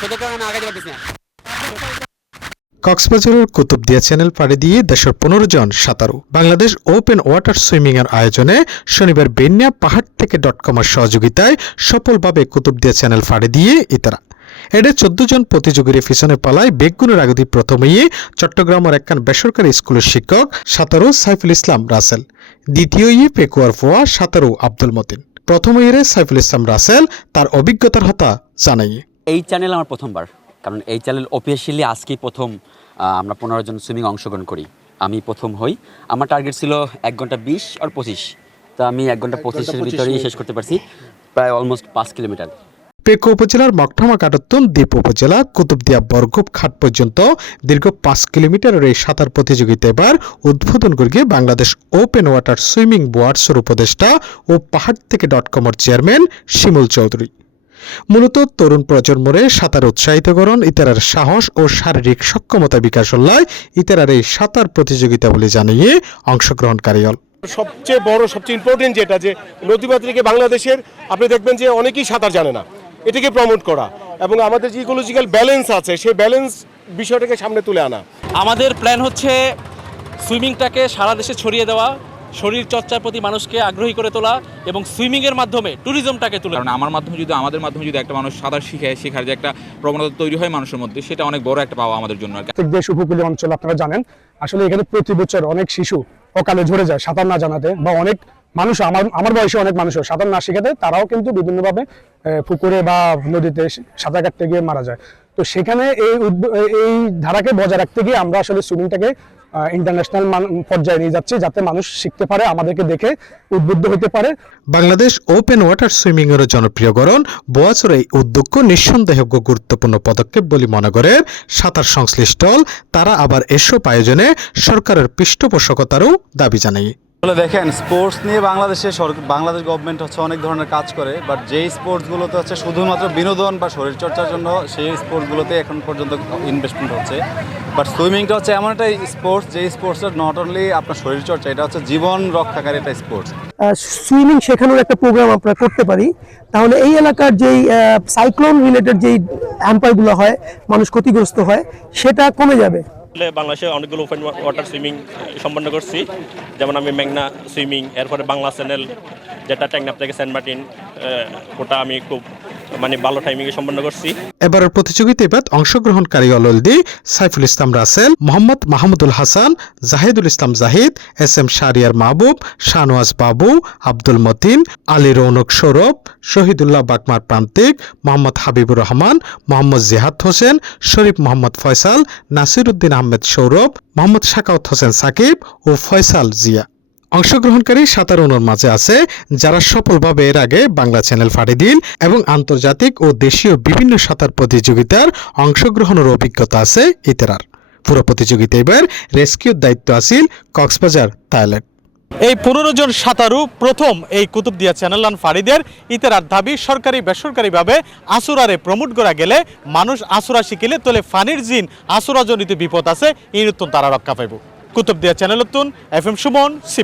সেটাকে আমি আগাইতে পারতেছি না। কক্সবাজারের কুতুবদিয়া চ্যানেল পাড়ি দিয়ে দেশের 15 জন সাঁতারু বাংলাদেশ ওপেন ওয়াটার সুইমিং এর আয়োজনে শনিবার বেনিয়া পাহাড় থেকে .com এর সহযোগিতায় সফলভাবে কুতুবদিয়া চ্যানেল পাড়ি দিয়ে ইতারা এডে 14 জন প্রতিযোগীর পিছনে পালায় বেগুনের আগদি প্রথমেই চট্টগ্রামের একখান বেসরকারি স্কুলের শিক্ষক সাঁতারু সাইফুল ইসলাম রাসেল, দ্বিতীয় পেকুয়ার ফোয়া সাঁতারু আব্দুল মতিন। প্রথম ইয়ে সাইফুল ইসলাম রাসেল তার অভিজ্ঞতার কথা জানাই। এই চ্যানেল আমার প্রথমবার, কারণ এই চ্যানেল অফিসিয়ালি আজকেই প্রথম আমরা 15 জন সুইমিং অংশগ্রহণ করি। আমি প্রথম হই। আমার টার্গেট ছিল 1 ঘন্টা 20 আর 25, তো আমি 1 ঘন্টা 25-এর ভিতরেই শেষ করতে পারছি, প্রায় অলমোস্ট 5 কিলোমিটার। পেকু উপজেলার মকঠামা কাটাত্তন দ্বীপ উপজেলা কুতুবদিয়া বরগুপ খাট পর্যন্ত দীর্ঘ 5 কিলোমিটারের এই সাঁতার প্রতিযোগিতা এবার উদ্বোধন করে বাংলাদেশ ওপেন ওয়াটার সুইমিং বোর্ডসের উপদেষ্টা ও পাহাড় থেকে .com এর চেয়ারম্যান শিমুল চৌধুরী। মূলত তরুণ প্রজন্মরে সাঁতার উৎসাহিতকরণ ইতারার সাহস ও শারীরিক সক্ষমতা বিকাশ হল্লায় ইতারার এই সাঁতার প্রতিযোগিতা বলে জানিয়ে অংশগ্রহণকারী হল। সবচেয়ে বড় সবচেয়ে ইম্পর্টেন্ট যেটা যে নদীমাতৃকে বাংলাদেশের আপনি দেখবেন যে অনেকেই সাঁতার জানে না, এটাকে প্রমোট করা এবং আমাদের যে ইকোলজিক্যাল ব্যালেন্স আছে সেই ব্যালেন্স বিষয়টাকে সামনে তুলে আনা। আমাদের প্ল্যান হচ্ছে সুইমিংটাকে সারা দেশে ছড়িয়ে দেওয়া, শরীর চর্চার প্রতি মানুষকে আগ্রহী করে তোলা এবং সুইমিংয়ের মাধ্যমে ট্যুরিজমটাকে তুলে। কারণ আমাদের মাধ্যমে যদি একটা মানুষ সাঁতার শেখার যে একটা প্রবণতা তৈরি হয় মানুষের মধ্যে, সেটা অনেক বড় একটা পাওয়া আমাদের জন্য। দেশ উপকূলীয় অঞ্চল আপনারা জানেন, আসলে এখানে প্রতি বছর অনেক শিশু অকালে ঝরে যায় সাঁতার না জানাতে, বা অনেক মানুষ আমার বয়সে অনেক মানুষও সাঁতার না শেখাতে তারাও কিন্তু বিভিন্নভাবে পুকুরে বা নদীতে সাঁতার কাটতে গিয়ে মারা যায়। তো সেখানে এই ধারাকে বজায় রাখতে গিয়ে আমরা আসলে সুইমিংটাকে ইন্টারন্যাশনাল পর্যায়ে নিয়ে যাচ্ছি, যাতে মানুষ শিখতে পারে, আমাদেরকে দেখে উদ্বুদ্ধ হতে পারে। বাংলাদেশ ওপেন ওয়াটার সুইমিং এর জনপ্রিয়করণ বোয়াচর এই উদ্যোগ নিঃসন্দেহ গুরুত্বপূর্ণ পদক্ষেপ বলে মনে করে সাঁতার সংশ্লিষ্ট তারা আবার এসব আয়োজনে সরকারের পৃষ্ঠপোষকতারও দাবি জানায়। দেখেন, স্পোর্টস নিয়ে বাংলাদেশ গভর্নমেন্ট হচ্ছে অনেক ধরনের কাজ করে, বাট যেই স্পোর্টসগুলোতে হচ্ছে শুধুমাত্র বিনোদন বা শরীরচর্চার জন্য সেই স্পোর্টসগুলোতে এখন পর্যন্ত ইনভেস্টমেন্ট হচ্ছে। বাট সুইমিংটা হচ্ছে এমন একটা স্পোর্টস যে স্পোর্টসের নট অনলি আপনার শরীরচর্চা, এটা হচ্ছে জীবন রক্ষাকারী একটা স্পোর্টস। সুইমিং শেখানোর একটা প্রোগ্রাম আমরা করতে পারি, তাহলে এই এলাকার যেই সাইক্লোন রিলেটেড যেই হ্যাম্পারগুলো হয়, মানুষ ক্ষতিগ্রস্ত হয়, সেটা কমে যাবে। বাংলাদেশে অনেকগুলো ওপেন ওয়াটার সুইমিং সম্পন্ন করছি, যেমন আমি মেঘনা সুইমিং, এরপরে বাংলা চ্যানেল যেটা টেকনাফ থেকে সেন্ট মার্টিন, ওটা আমি খুব ভালো টাইমিংয়ে সম্পন্ন করছি। এবারের প্রতিযোগিতায় অংশগ্রহণকারী অললদি সাইফুল ইসলাম রাসেল, মোহাম্মদ মাহমুদুল হাসান, জাহিদুল ইসলাম জাহিদ, SM শাহরিয়ার মাহবুব, শাহনওয়াজ বাবু, আব্দুল মতিন, আলী রৌনক সৌরভ, শহীদুল্লাহ বাকমার প্রান্তিক, মোহাম্মদ হাবিবুর রহমান, মোহাম্মদ জিহাদ হোসেন, শরীফ মোহাম্মদ ফয়সাল, নাসির উদ্দিন আহমেদ সৌরভ, মোহাম্মদ শাকাউত হোসেন সাকিব ও ফয়সাল জিয়া। অংশগ্রহণকারী সাঁতারুদের মাঝে আছে যারা সফলভাবে এর আগে বাংলা চ্যানেল ফাড়ি দিন এবং আন্তর্জাতিক ও দেশীয় বিভিন্ন সাঁতার প্রতিযোগিতার অংশগ্রহণের অভিজ্ঞতা আছে ইতারার। পুরো প্রতিযোগিতা এবার রেস্কিউর দায়িত্ব আসিল কক্সবাজার থাইল্যান্ড। এই 15 জন সাঁতারু প্রথম এই কুতুবদিয়া চ্যানেল রান ফাড়িদের ইতারার দাবি সরকারি বেসরকারিভাবে আসুরারে প্রমোট করা গেলে মানুষ আসুরা শিখিলে তোলে ফানির জিন আসুরাজনিত বিপদ আছে এই নতুন তারা রক্ষা পাইব। Kutubdia channel FM Suman C+।